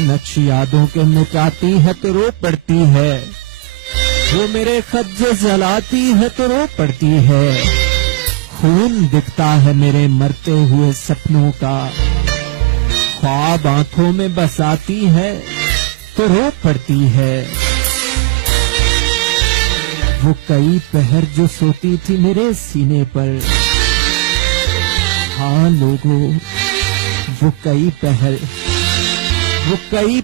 नक्श यादों के मिटाती है तो रो पड़ती है, वो मेरे खत जो जलाती है तो रो पड़ती है। खून दिखता है मेरे मरते हुए सपनों का, ख्वाब आंखों में बसाती है तो रो पड़ती है। वो कई पहर जो सोती थी मेरे सीने पर, हाँ लोगों वो कई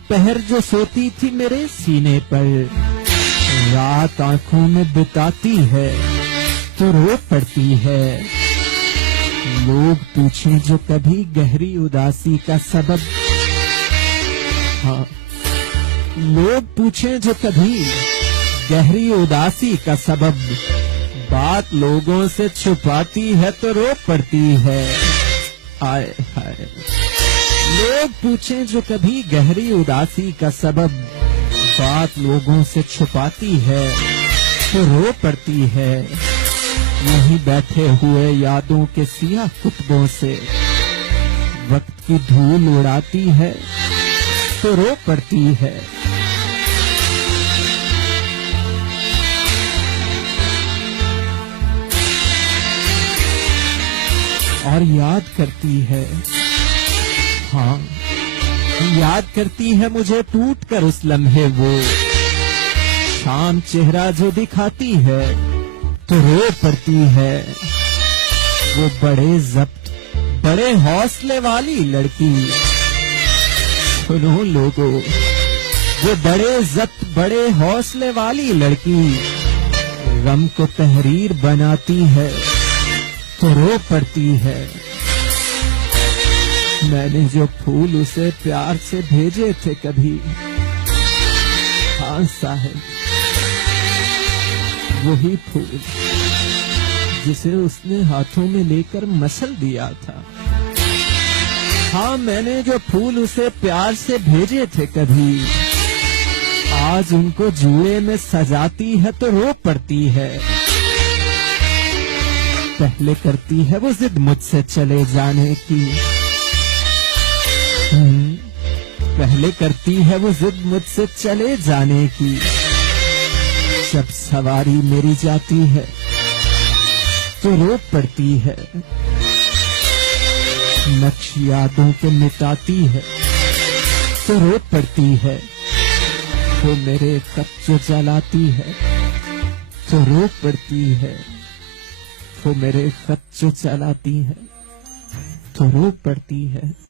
पहर जो सोती थी मेरे सीने पर, रात आंखों में बिताती है तो रो पड़ती है। लोग पूछें जो कभी गहरी उदासी का सबब, हाँ लोग पूछें जो कभी गहरी उदासी का सबब, बात लोगों से छुपाती है तो रो पड़ती है। आए हाय, लोग पूछें जो कभी गहरी उदासी का सबब, बात लोगों से छुपाती है तो रो पड़ती है। यहीं बैठे हुए यादों के सियाह कुतबों से वक्त की धूल उड़ाती है तो रो पड़ती है। और याद करती है, हाँ याद करती है मुझे टूट कर उस लम्हे वो, शाम चेहरा जो दिखाती है तो रो पड़ती है। वो बड़े जब्त बड़े हौसले वाली लड़की, सुनो लोगों, वो बड़े जब्त बड़े हौसले वाली लड़की, गम को तहरीर बनाती है तो रो पड़ती है। मैंने जो फूल उसे प्यार से भेजे थे कभी, हाँ साहब वही फूल जिसे उसने हाथों में लेकर मसल दिया था। हाँ मैंने जो फूल उसे प्यार से भेजे थे कभी, आज उनको जुए में सजाती है तो रो पड़ती है। पहले करती है वो जिद मुझसे चले जाने की, पहले करती है वो जिद मुझसे चले जाने की, जब सवारी मेरी जाती है तो रो पड़ती है। नक्श यादों के मिटाती है तो रो पड़ती है। वो मेरे खत जो जलाती है तो रो पड़ती है। वो मेरे खत जो चलाती है तो रो पड़ती है।